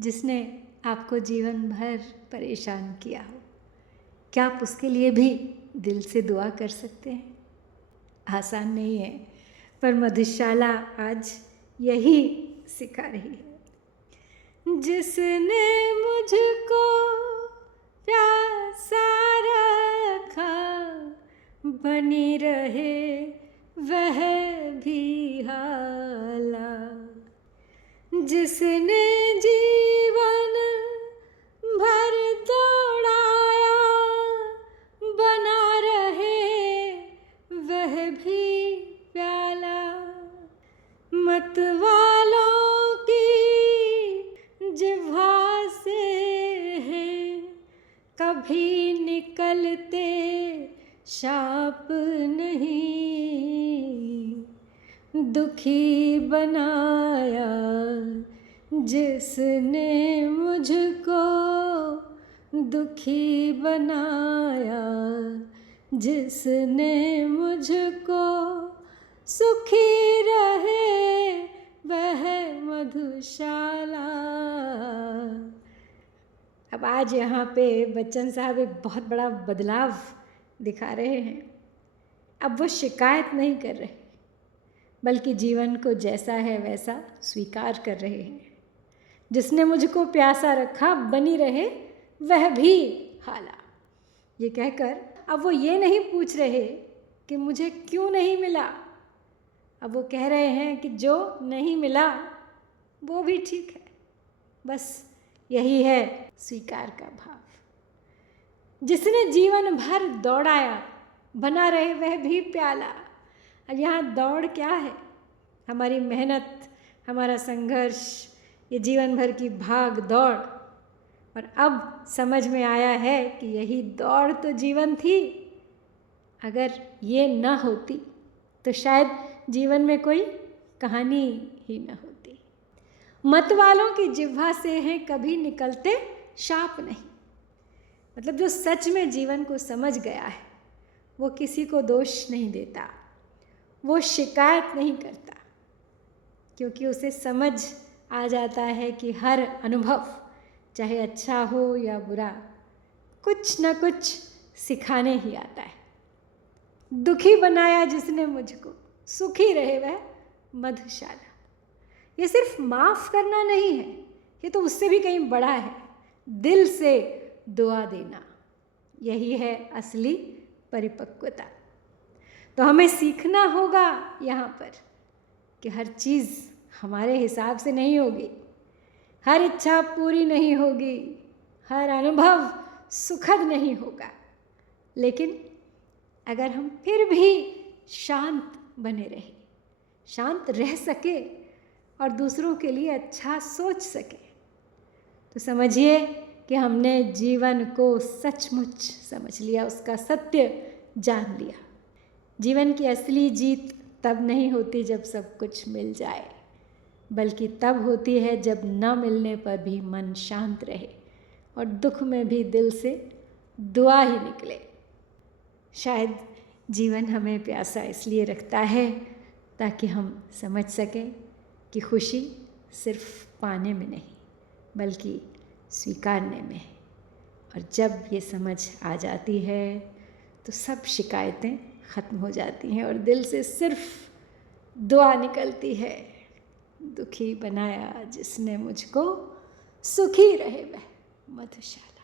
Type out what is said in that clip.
जिसने आपको जीवन भर परेशान किया हो, क्या आप उसके लिए भी दिल से दुआ कर सकते हैं? आसान नहीं है, पर मधुशाला आज यही सिखा रही है। जिसने मुझको प्यासा रखा, बनी रहे वह भी हाला। जिसने जीवन भर दौड़ाया, बना रहे वह भी प्याला। मत वालों की जिह्वा से है कभी निकलते शाप नहीं। दुखी बनाया जिसने मुझको, दुखी बनाया जिसने मुझको, सुखी रहे वह मधुशाला। अब आज यहाँ पे बच्चन साहब एक बहुत बड़ा बदलाव दिखा रहे हैं। अब वो शिकायत नहीं कर रहे, बल्कि जीवन को जैसा है वैसा स्वीकार कर रहे हैं। जिसने मुझको प्यासा रखा, बनी रहे वह भी हाला। ये कहकर अब वो ये नहीं पूछ रहे कि मुझे क्यों नहीं मिला। अब वो कह रहे हैं कि जो नहीं मिला वो भी ठीक है। बस यही है स्वीकार का भाव। जिसने जीवन भर दौड़ाया, बना रहे वह भी प्याला। अब यहाँ दौड़ क्या है? हमारी मेहनत, हमारा संघर्ष, ये जीवन भर की भाग दौड़। और अब समझ में आया है कि यही दौड़ तो जीवन थी। अगर ये न होती तो शायद जीवन में कोई कहानी ही न होती। मत वालों की जिह्वा से हैं कभी निकलते शाप नहीं। मतलब जो सच में जीवन को समझ गया है वो किसी को दोष नहीं देता, वो शिकायत नहीं करता, क्योंकि उसे समझ आ जाता है कि हर अनुभव, चाहे अच्छा हो या बुरा, कुछ न कुछ सिखाने ही आता है। दुखी बनाया जिसने मुझको, सुखी रहे वह मधुशाला। ये सिर्फ माफ़ करना नहीं है, ये तो उससे भी कहीं बड़ा है। दिल से दुआ देना, यही है असली परिपक्वता। तो हमें सीखना होगा यहाँ पर कि हर चीज़ हमारे हिसाब से नहीं होगी, हर इच्छा पूरी नहीं होगी, हर अनुभव सुखद नहीं होगा। लेकिन अगर हम फिर भी शांत बने रहे, शांत रह सके और दूसरों के लिए अच्छा सोच सके, तो समझिए कि हमने जीवन को सचमुच समझ लिया, उसका सत्य जान लिया। जीवन की असली जीत तब नहीं होती जब सब कुछ मिल जाए, बल्कि तब होती है जब न मिलने पर भी मन शांत रहे और दुख में भी दिल से दुआ ही निकले। शायद जीवन हमें प्यासा इसलिए रखता है ताकि हम समझ सकें कि खुशी सिर्फ पाने में नहीं, बल्कि स्वीकारने में है। और जब ये समझ आ जाती है तो सब शिकायतें ख़त्म हो जाती हैं और दिल से सिर्फ दुआ निकलती है। दुखी बनाया जिसने मुझको, सुखी रहे वह मधुशाला।